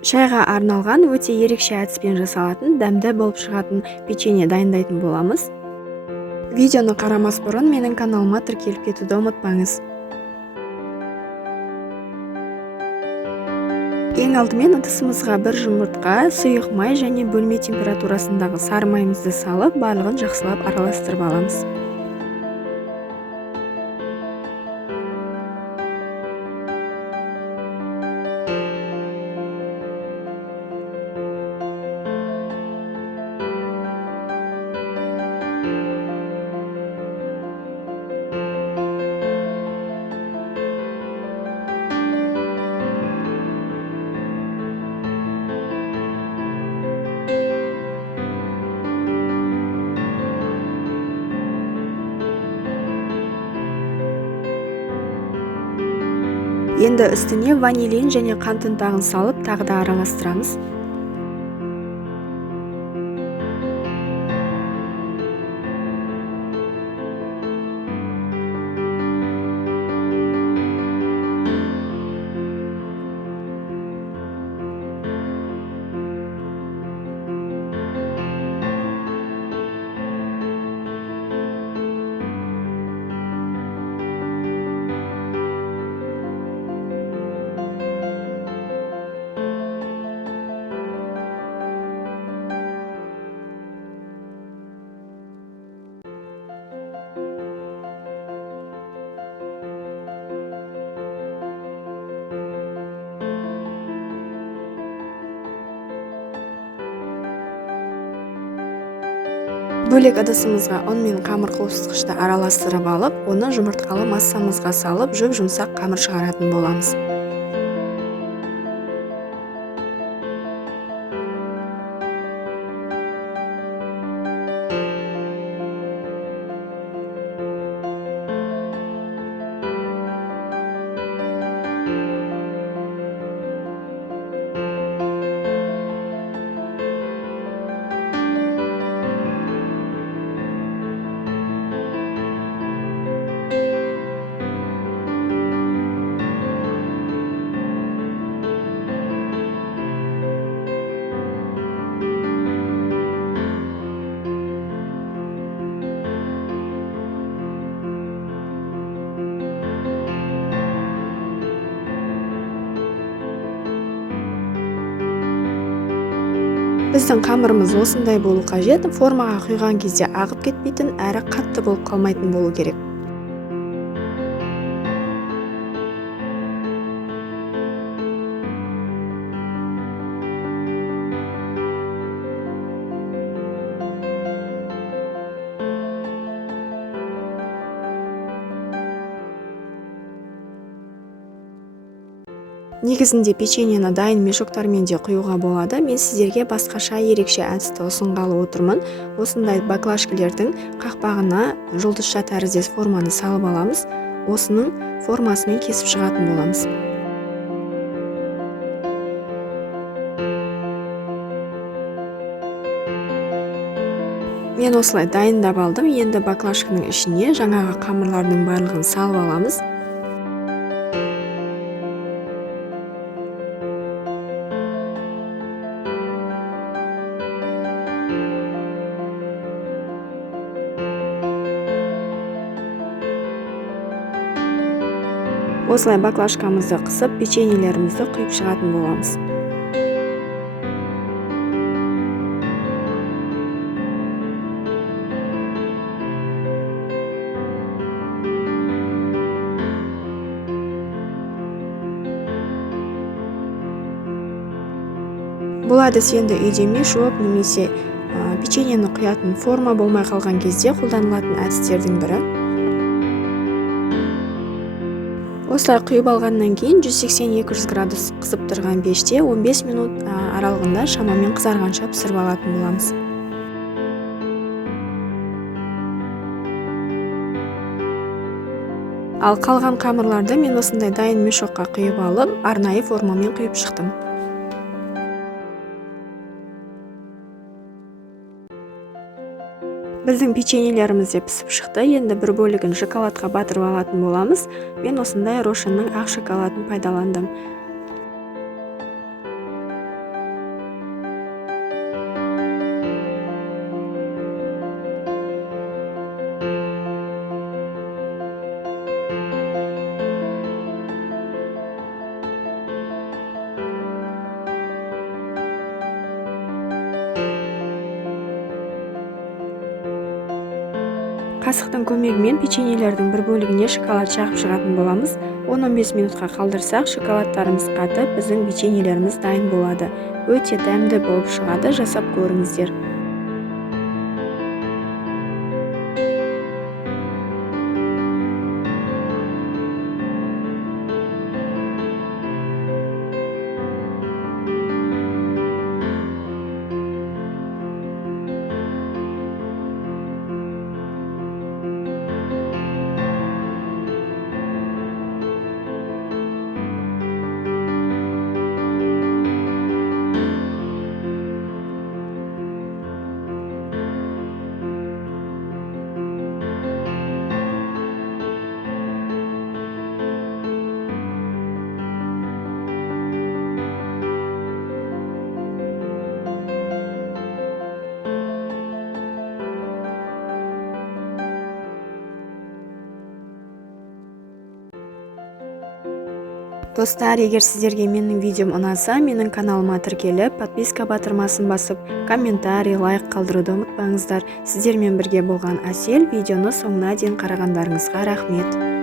Шайға арналған өте ерекше әдіспен жасалатын дәмді болып шығатын печенье дайындайтын боламыз. Видеоны қарамас бұрын менің каналыма тіркеліп кетуді ұмытпаңыз. Ең алдымен ыдысымызға бір жұмыртқа, сұйық май және бөлме температурасындағы сары майымызды салып, барлығын жақсылап араластырып аламыз. Енді үстіне ванилин және қант ұнтағын салып, тағы да араластырамыз. Бөлек ыдысымызға ұн мен қамыр қосқышты араластырып алып, оны жұмыртқалы массамызға салып, жұп-жұмсақ қамыр шығаратын боламыз. Біздің қамырымыз осындай болу қажет, формаға құйған кезде ағып кетпейтін, әрі қатты болып қалмайтын болу керек. Негізінде печеньені дайын мешоктармен де құюға болады. Мен сіздерге басқаша ерекше әдісті ұсынғалы отырмын. Осындай баклажкілердің қақпағына жұлдызша тәріздес форманы салып аламыз. Осының формасымен кесіп шығатын боламыз. Мен осылай дайындап алдым. Енді баклажкінің ішіне жаңағы қамырлардың барлығын салып аламыз. Осылай баклажкамызды қысып, печеньелерімізді құйып шығатын боламыз. Бұл әдіс енді үйде мешок немесе печеньені құятын форма болмай қалған кезде қолданылатын әдістердің бірі. Осылай құйып алғаннан кейін 180-200 градус қызып тұрған пеште 15 минут аралығында шамамен қызарғанша пісіріп алатын боламыз. Ал қалған қамырларды мен осындай дайын мешокқа құйып алып, арнайы формамен құйып шықтым. Біздің печеньелеріміз де пісіп шықты. Енді бір бөлігін шоколадқа батырып алатын боламыз. Мен осындай Рошеннің ақ шоколадын пайдаландым. қасықтың көмегімен печеньелердің бір бөлігіне шоколад жағып шығатын боламыз. 10-15 минутқа қалдырсақ, шоколадтарымыз қатып, біздің печеньелеріміз дайын болады. Өте дәмді болып шығады, жасап көріңіздер. Достар, егер сіздерге менің видеом ұнаса, менің каналыма тіркеліп, подписка батырмасын басып, комментарий, лайк қалдыруды ұмытпаңыздар. Сіздермен бірге болған Әсел. Видеоны соңына дейін қарағандарыңызға рахмет.